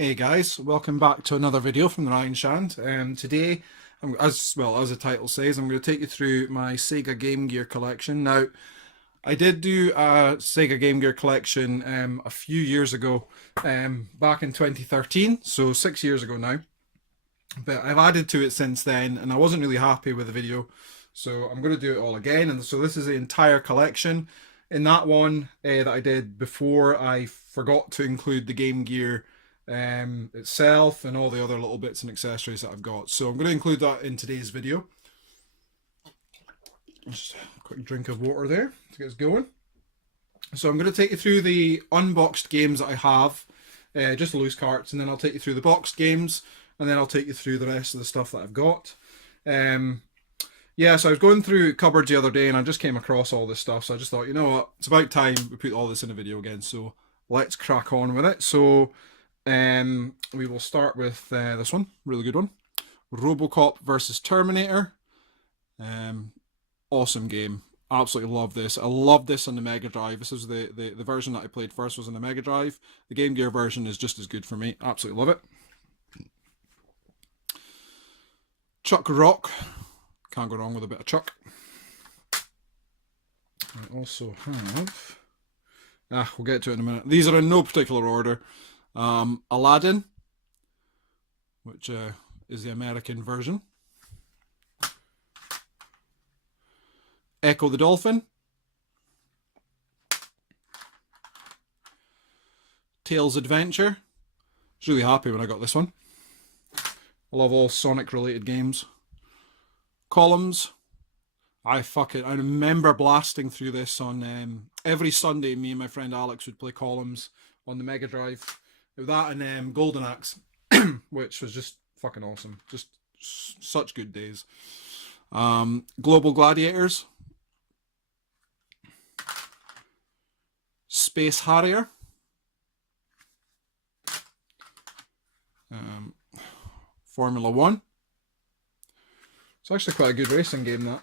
Hey guys, welcome back to another video from TheRyanshand. Today, as the title says, I'm going to take you through my Sega Game Gear collection. Now, I did do a Sega Game Gear collection a few years ago, back in 2013, so 6 years ago now. But I've added to it since then, and I wasn't really happy with the video, so I'm going to do it all again. And so this is the entire collection. In that one that I did before, I forgot to include the Game Gear itself and all the other little bits and accessories that I've got. So I'm going to include that in today's video. Just a quick drink of water there to get us going. So I'm going to take you through the unboxed games that I have, just loose carts, and then I'll take you through the boxed games, and then I'll take you through the rest of the stuff that I've got. Yeah, so I was going through cupboards the other day and I just came across all this stuff, so I just thought, you know what, it's about time we put all this in a video again, so let's crack on with it. So we will start with this one, really good one. Robocop versus Terminator. Awesome game. Absolutely love this. I love this on the Mega Drive. This is the version that I played first was on the Mega Drive. The Game Gear version is just as good for me. Absolutely love it. Chuck Rock. Can't go wrong with a bit of Chuck. I also have... we'll get to it in a minute. These are in no particular order. Aladdin, which is the American version. Echo the Dolphin. Tails Adventure. I was really happy when I got this one. I love all Sonic related games. Columns. I remember blasting through this on every Sunday. Me and my friend Alex would play Columns on the Mega Drive. That and Golden Axe, which was just fucking awesome. Just such good days. Global Gladiators. Space Harrier. Formula 1. It's actually quite a good racing game, that.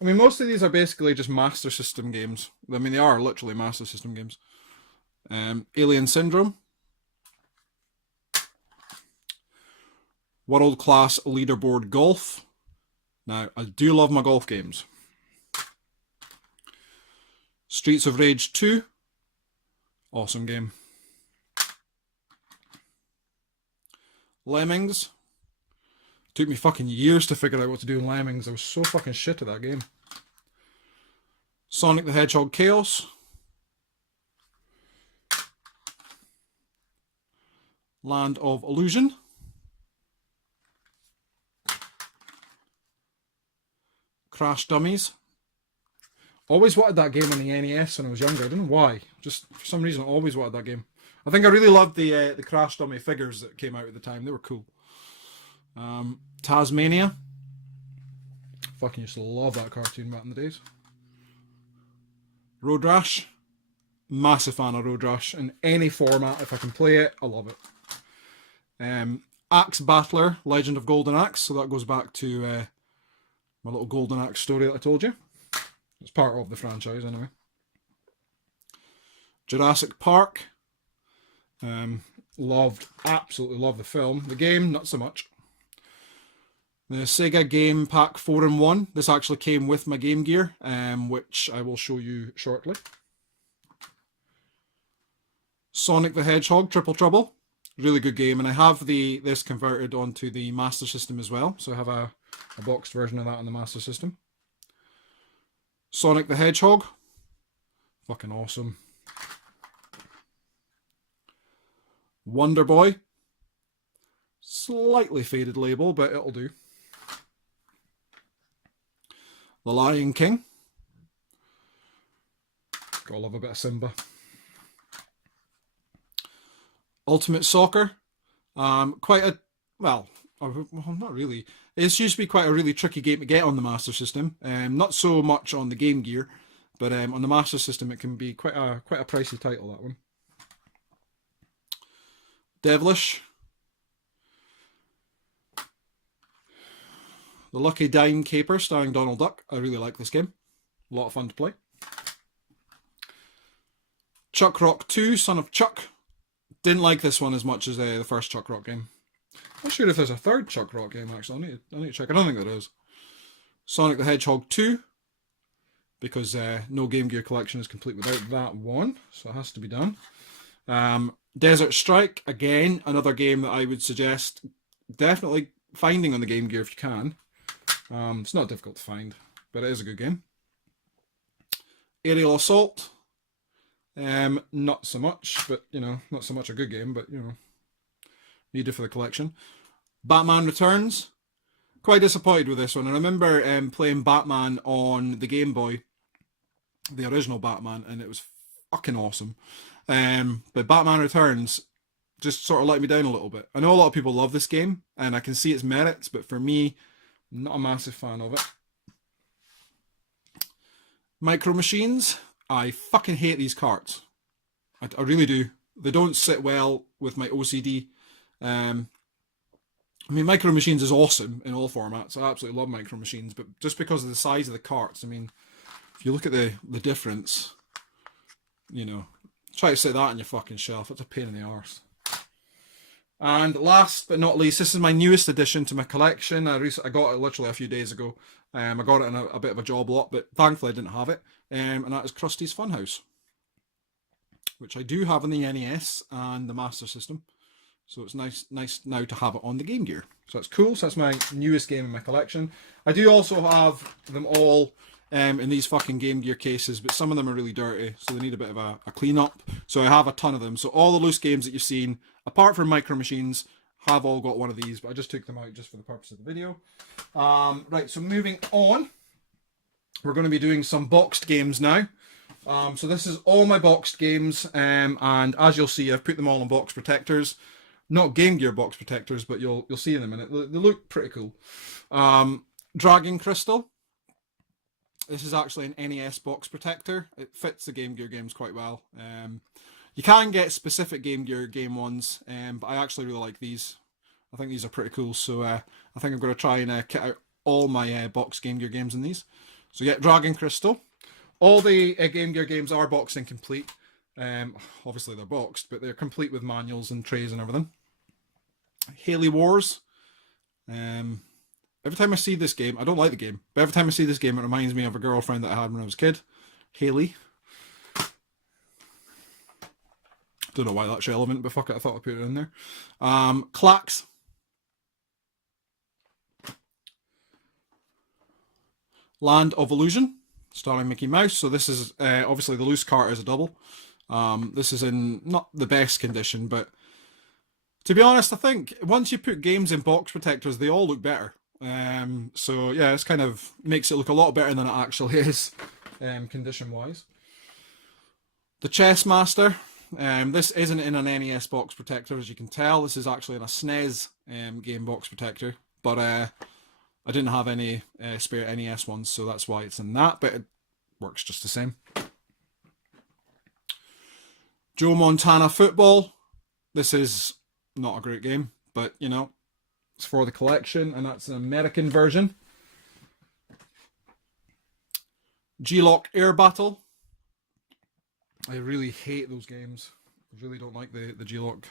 I mean, most of these are basically just Master System games. I mean, they are literally Master System games. Alien Syndrome. World Class Leaderboard Golf. Now, I do love my golf games. Streets of Rage 2. Awesome game. Lemmings. Took me fucking years to figure out what to do in Lemmings. I was so fucking shit at that game. Sonic the Hedgehog Chaos. Land of Illusion. Crash Dummies. Always wanted that game on the NES when I was younger. I don't know why. Just for some reason I always wanted that game. I think I really loved the Crash Dummy figures that came out at the time. They were cool. Tasmania. Fucking used to love that cartoon back in the days. Road Rash. Massive fan of Road Rash in any format. If I can play it, I love it. Axe Battler, Legend of Golden Axe. So that goes back to my little Golden Axe story that I told you. It's part of the franchise anyway. Jurassic Park. Absolutely loved the film. The game, not so much. The Sega Game Pack 4-in-1. This actually came with my Game Gear, which I will show you shortly. Sonic the Hedgehog Triple Trouble. Really good game, and I have this converted onto the Master System as well, so I have a boxed version of that on the Master System. Sonic the Hedgehog. Fucking awesome. Wonder Boy. Slightly faded label, but it'll do. The Lion King. Gotta love a bit of Simba. Ultimate Soccer. Well, not really. It's used to be quite a really tricky game to get on the Master System. Not so much on the Game Gear, but on the Master System it can be quite a pricey title, that one. Devilish. The Lucky Dime Caper starring Donald Duck. I really like this game. A lot of fun to play. Chuck Rock 2, Son of Chuck. Didn't like this one as much as the first Chuck Rock game. Not sure if there's a third Chuck Rock game, actually. I need to check. I don't think there is. Sonic the Hedgehog 2, because no Game Gear collection is complete without that one, so it has to be done. Desert Strike, again, another game that I would suggest definitely finding on the Game Gear if you can. It's not difficult to find, but it is a good game. Aerial Assault, not so much, but, you know, not so much a good game, but, you know, needed for the collection. Batman Returns, quite disappointed with this one. I remember playing Batman on the Game Boy, the original Batman, and it was fucking awesome. But Batman Returns just sort of let me down a little bit. I know a lot of people love this game, and I can see its merits, but for me, not a massive fan of it. Micro Machines, I fucking hate these carts. I really do. They don't sit well with my OCD. I mean, Micro Machines is awesome in all formats. I absolutely love Micro Machines, but just because of the size of the carts, I mean, if you look at the difference, you know, try to set that on your fucking shelf. It's a pain in the arse. And last but not least, this is my newest addition to my collection. I got it literally a few days ago. I got it in a bit of a job lot, but thankfully I didn't have it. And that is Krusty's Funhouse, which I do have on the NES and the Master System. So it's nice now to have it on the Game Gear. So that's cool. So that's my newest game in my collection. I do also have them all in these fucking Game Gear cases, but some of them are really dirty, so they need a bit of a clean up. So I have a ton of them. So all the loose games that you've seen, apart from Micro Machines, have all got one of these, but I just took them out just for the purpose of the video. Right, so moving on, we're going to be doing some boxed games now. So this is all my boxed games, and as you'll see, I've put them all in box protectors. Not Game Gear box protectors, but you'll see in a minute. They look pretty cool. Dragon Crystal. This is actually an NES box protector. It fits the Game Gear games quite well. You can get specific Game Gear game ones, but I actually really like these. I think these are pretty cool, so I think I'm going to try and kit out all my box Game Gear games in these. So yeah, Dragon Crystal. All the Game Gear games are boxed and complete. Obviously they're boxed, but they're complete with manuals and trays and everything. Haley Wars. Every time I see this game, I don't like the game, but every time I see this game, it reminds me of a girlfriend that I had when I was a kid. Haley. Don't know why that's relevant, but fuck it, I thought I'd put it in there. Clacks. Land of Illusion, starring Mickey Mouse. So this is, obviously the loose cart is a double. This is in not the best condition, but to be honest, I think once you put games in box protectors, they all look better. So yeah, it's kind of makes it look a lot better than it actually is, condition-wise. The Chess Master. This isn't in an NES box protector, as you can tell. This is actually in a SNES game box protector, but I didn't have any spare NES ones, so that's why it's in that, but it works just the same. Joe Montana Football. This is not a great game, but you know, it's for the collection, and that's an American version. G-Lock Air Battle. I really hate those games. I really don't like the G-Lock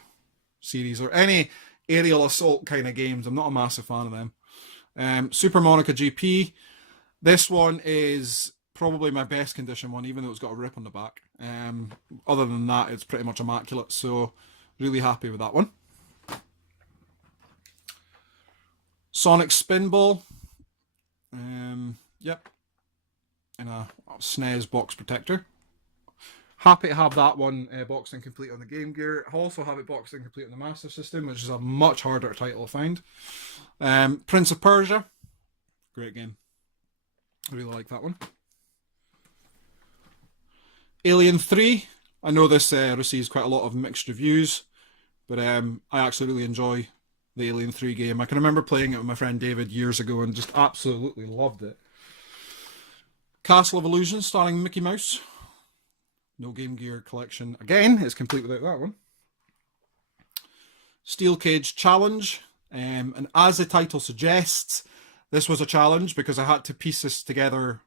series or any aerial assault kind of games. I'm not a massive fan of them. Super Monica GP. This one is probably my best condition one, even though it's got a rip on the back. Other than that, it's pretty much immaculate, so really happy with that one. Sonic Spinball. Yep. In a SNES box protector. Happy to have that one boxed and complete on the Game Gear. I also have it boxed and complete on the Master System, which is a much harder title to find. Prince of Persia. Great game. I really like that one. Alien 3. I know this receives quite a lot of mixed reviews, but I actually really enjoy the Alien 3 game. I can remember playing it with my friend David years ago and just absolutely loved it. Castle of Illusion, starring Mickey Mouse. No Game Gear collection. Again, it's complete without that one. Steel Cage Challenge. And as the title suggests, this was a challenge because I had to piece this together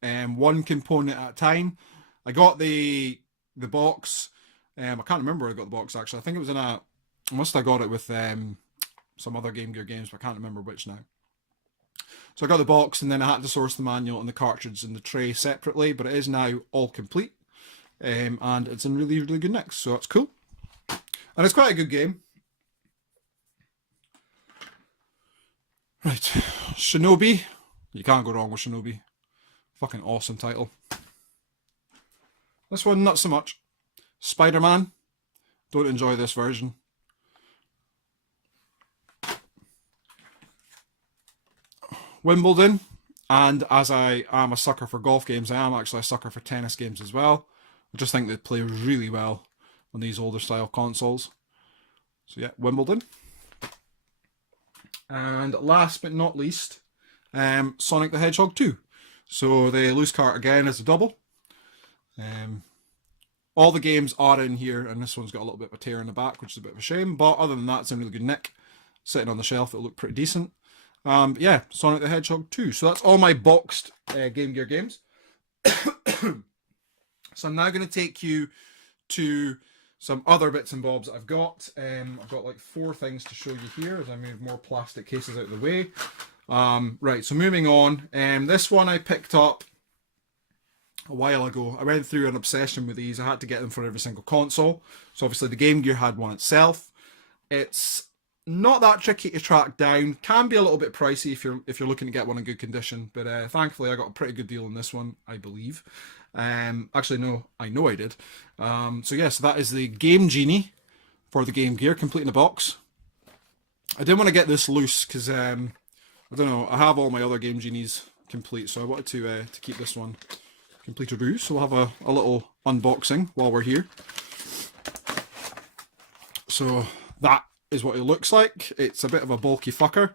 one component at a time. I got the box, I can't remember where I got the box actually. I think it was in a. I must have got it with some other Game Gear games, but I can't remember which now. So I got the box, and then I had to source the manual and the cartridge and the tray separately, but it is now all complete, and it's in really, really good nick, so that's cool. And it's quite a good game. Right, Shinobi. You can't go wrong with Shinobi. Fucking awesome title. This one, not so much. Spider-Man. Don't enjoy this version. Wimbledon. And as I am a sucker for golf games, I am actually a sucker for tennis games as well. I just think they play really well on these older style consoles. So yeah, Wimbledon. And last but not least, Sonic the Hedgehog 2. So the loose cart again is a double. All the games are in here, and this one's got a little bit of a tear in the back, which is a bit of a shame. But other than that, it's in really good nick. Sitting on the shelf, it'll look pretty decent. Yeah, Sonic the Hedgehog 2. So that's all my boxed Game Gear games. So I'm now going to take you to some other bits and bobs that I've got. I've got like 4 things to show you here as I move more plastic cases out of the way. Right, so moving on. This one I picked up a while ago. I went through an obsession with these. I had to get them for every single console. So obviously the Game Gear had one itself. It's not that tricky to track down. Can be a little bit pricey if you're looking to get one in good condition. But thankfully I got a pretty good deal on this one, I believe. Actually no, I know I did. So yeah, so that is the Game Genie for the Game Gear, complete in a box. I didn't want to get this loose because I don't know, I have all my other Game Genies complete, so I wanted to keep this one completed loose. So we'll have a little unboxing while we're here. So that is what it looks like. It's a bit of a bulky fucker.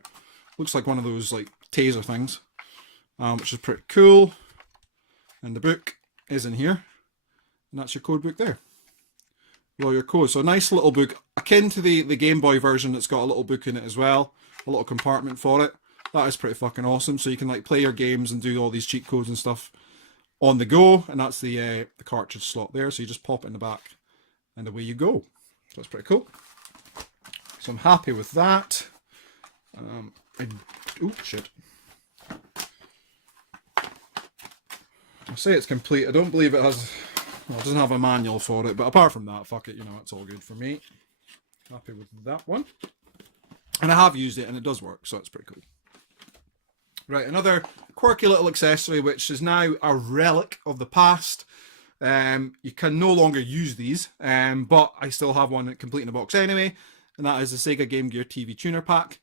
Looks like one of those like taser things, which is pretty cool. And the book is in here, and that's your code book there. Well, your code. So a nice little book, akin to the Game Boy version. It's got a little book in it as well, a little compartment for it. That is pretty fucking awesome. So you can like play your games and do all these cheat codes and stuff on the go. And that's the cartridge slot there. So you just pop it in the back, and away you go. So that's pretty cool. So I'm happy with that. Oh shit. I say it's complete. I don't believe it has. Well, it doesn't have a manual for it, but apart from that, fuck it. You know, it's all good for me. Happy with that one. And I have used it, and it does work, so it's pretty cool. Right, another quirky little accessory, which is now a relic of the past. You can no longer use these, but I still have one complete in a box anyway, and that is the Sega Game Gear TV tuner pack.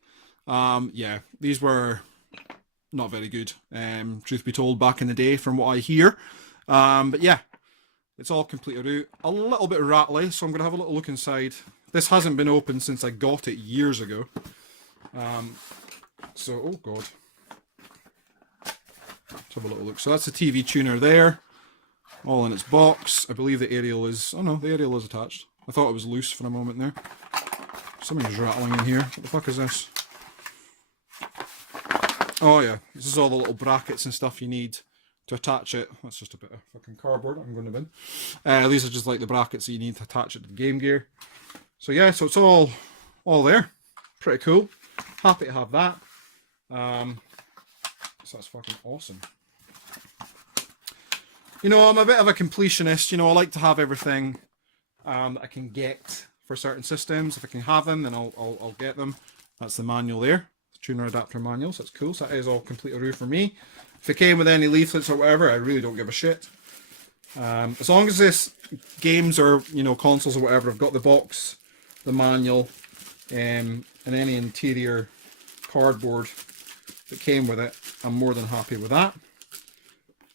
Yeah, these were not very good, truth be told, back in the day from what I hear. But yeah, it's all completed out. A little bit rattly, so I'm going to have a little look inside. This hasn't been opened since I got it years ago. So, oh god. Let's have a little look. So that's the TV tuner there, all in its box. I believe the aerial is, oh no, the aerial is attached. I thought it was loose for a moment there. Something's rattling in here. What the fuck is this? Oh yeah, this is all the little brackets and stuff you need to attach it. That's just a bit of fucking cardboard I'm going to bin. These are just like the brackets that you need to attach it to the Game Gear. So yeah, so it's all there. Pretty cool. Happy to have that. So that's fucking awesome. You know, I'm a bit of a completionist. You know, I like to have everything that I can get for certain systems. If I can have them, then I'll get them. That's the manual there. Tuner adapter manual, so that's cool. So that is all completed for me. If it came with any leaflets or whatever, I really don't give a shit. As long as this games or, you know, consoles or whatever have got the box, the manual, and any interior cardboard that came with it, I'm more than happy with that.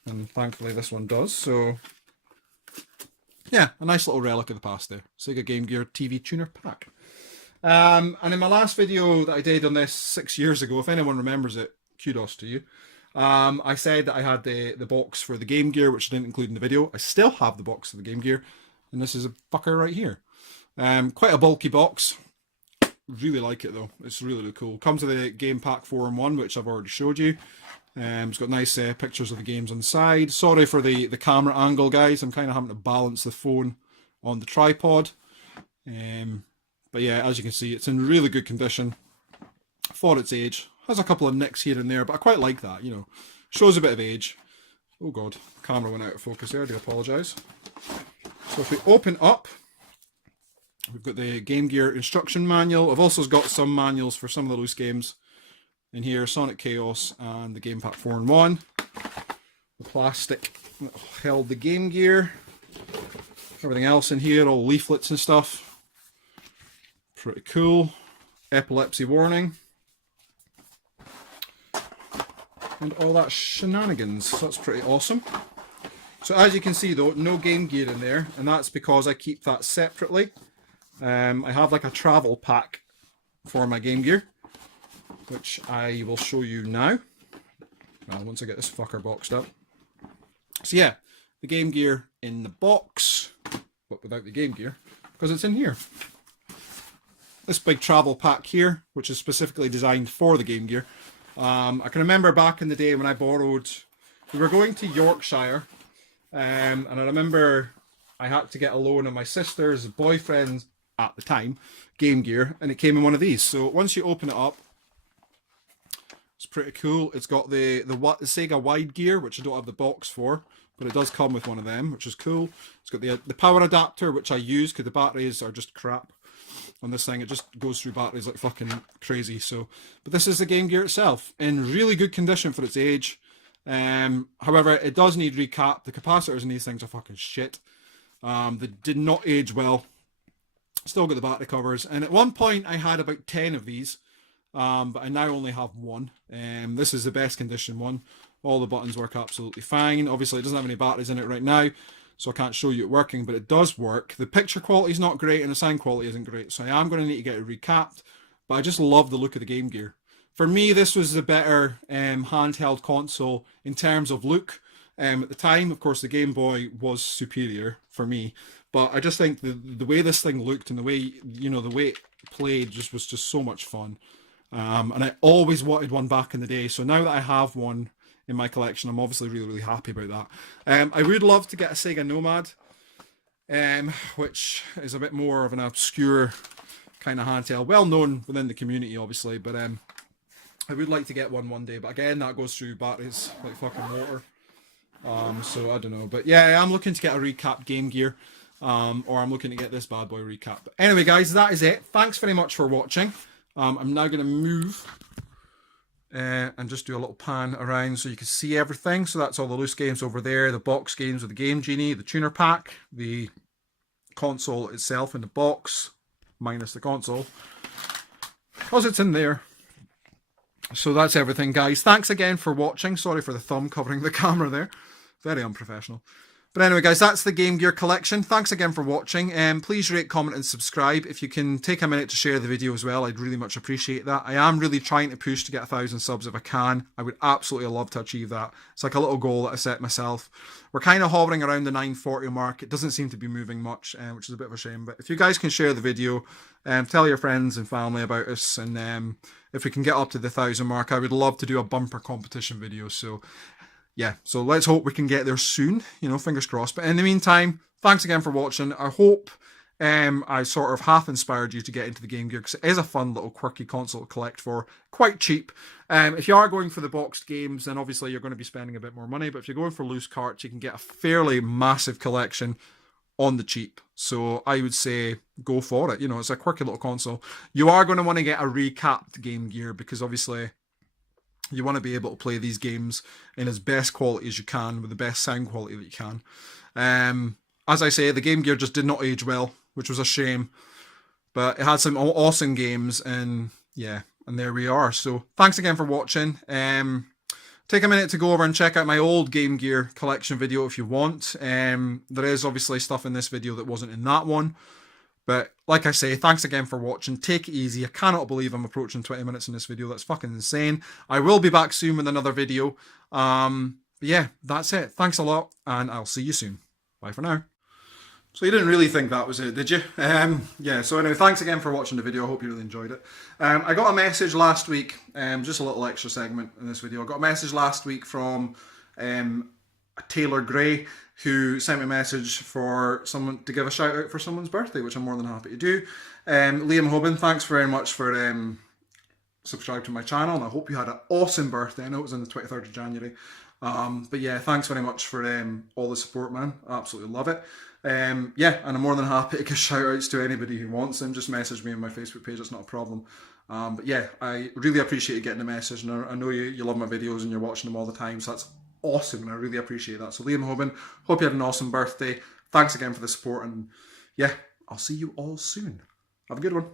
And thankfully this one does. So yeah, a nice little relic of the past there. Sega Game Gear TV tuner pack. And in my last video that I did on this 6 years ago, if anyone remembers it, kudos to you. I said that I had the box for the Game Gear, which I didn't include in the video. I still have the box for the Game Gear, and this is a fucker right here. Quite a bulky box. Really like it though. It's really, really cool. Comes with a game pack 4-in-1, which I've already showed you. It's got nice pictures of the games on the side. Sorry for the camera angle, guys. I'm kind of having to balance the phone on the tripod. But yeah, as you can see, it's in really good condition for its age. Has a couple of nicks here and there, but I quite like that, you know. Shows a bit of age. Oh god, camera went out of focus there, I do apologise. So if we open up, we've got the Game Gear instruction manual. I've also got some manuals for some of the loose games in here, Sonic Chaos and the Game Pack 4-in-1. The plastic that held the Game Gear. Everything else in here, all leaflets and stuff. Pretty cool. Epilepsy warning. And all that shenanigans. So that's pretty awesome. So as you can see though, no Game Gear in there, and that's because I keep that separately. I have like a travel pack for my Game Gear, which I will show you now. Well, once I get this fucker boxed up. So yeah, the Game Gear in the box, but without the Game Gear, because it's in here. This big travel pack here, which is specifically designed for the Game Gear. I can remember back in the day when I borrowed, we were going to Yorkshire, and I remember I had to get a loan of my sister's boyfriend's, at the time, Game Gear, and it came in one of these. So once you open it up, it's pretty cool. It's got the Sega Wide Gear, which I don't have the box for, but it does come with one of them, which is cool. It's got the power adapter, which I use because the batteries are just crap on this thing. It just goes through batteries like fucking crazy. So, but this is the Game Gear itself in really good condition for its age. However, it does need recap. The capacitors in these things are fucking shit. They did not age well. Still got the battery covers, and at one point I had about 10 of these, but I now only have one. This is the best condition one. All the buttons work absolutely fine. Obviously it doesn't have any batteries in it right now, so I can't show you it working, but it does work. The picture quality is not great and the sound quality isn't great, so I am going to need to get it recapped, but I just love the look of the Game Gear. For me, this was the better handheld console in terms of look. At the time, of course, the Game Boy was superior for me, but I just think the way this thing looked and the way, you know, the way it played was just so much fun. And I always wanted one back in the day, so now that I have one in my collection, I'm obviously really, really happy about that. I would love to get a Sega Nomad, which is a bit more of an obscure kind of handheld, well known within the community, obviously, but I would like to get one day, but again, that goes through batteries like fucking water. So I don't know, but yeah, I'm looking to get a recapped Game Gear, or I'm looking to get this bad boy recapped. But anyway, guys, that is it. Thanks very much for watching. I'm now going to move and just do a little pan around so you can see everything. So that's all the loose games over there, the box games with the Game Genie, the tuner pack, the console itself in the box, minus the console, because it's in there. So that's everything, guys. Thanks again for watching. Sorry for the thumb covering the camera there. Very unprofessional. But anyway, guys, that's the Game Gear collection. Thanks again for watching. Please rate, comment, and subscribe. If you can take a minute to share the video as well, I'd really much appreciate that. I am really trying to push to get 1,000 subs if I can. I would absolutely love to achieve that. It's like a little goal that I set myself. We're kind of hovering around the 940 mark. It doesn't seem to be moving much, which is a bit of a shame. But if you guys can share the video, tell your friends and family about us, and if we can get up to the 1,000 mark, I would love to do a bumper competition video. So yeah, so let's hope we can get there soon, you know, fingers crossed. But in the meantime, thanks again for watching. I hope I sort of half inspired you to get into the Game Gear, because it is a fun little quirky console to collect for, quite cheap. If you are going for the boxed games, then obviously you're going to be spending a bit more money, but if you're going for loose carts, you can get a fairly massive collection on the cheap. So I would say go for it. You know, it's a quirky little console. You are going to want to get a recapped Game Gear, because obviously you want to be able to play these games in as best quality as you can, with the best sound quality that you can. As I say, the Game Gear just did not age well, which was a shame. But it had some awesome games, and yeah, and there we are. So thanks again for watching. Take a minute to go over and check out my old Game Gear collection video if you want. There is obviously stuff in this video that wasn't in that one. But like I say, thanks again for watching. Take it easy. I cannot believe I'm approaching 20 minutes in this video. That's fucking insane. I will be back soon with another video. But yeah, that's it. Thanks a lot, and I'll see you soon. Bye for now. So you didn't really think that was it, did you? Yeah, so anyway, thanks again for watching the video. I hope you really enjoyed it. I got a message last week, just a little extra segment in this video. I got a message last week from Taylor Gray. who sent me a message for someone to give a shout out for someone's birthday, which I'm more than happy to do. Liam Hoban, thanks very much for subscribing to my channel, and I hope you had an awesome birthday. I know it was on the 23rd of January. But yeah, thanks very much for all the support, man. I absolutely love it. Yeah, and I'm more than happy to give shout outs to anybody who wants them. Just message me on my Facebook page, it's not a problem. But yeah, I really appreciate you getting the message, and I know you love my videos and you're watching them all the time, so that's awesome, and I really appreciate that. So Liam Hoban, hope you had an awesome birthday. Thanks again for the support, and yeah, I'll see you all soon. Have a good one.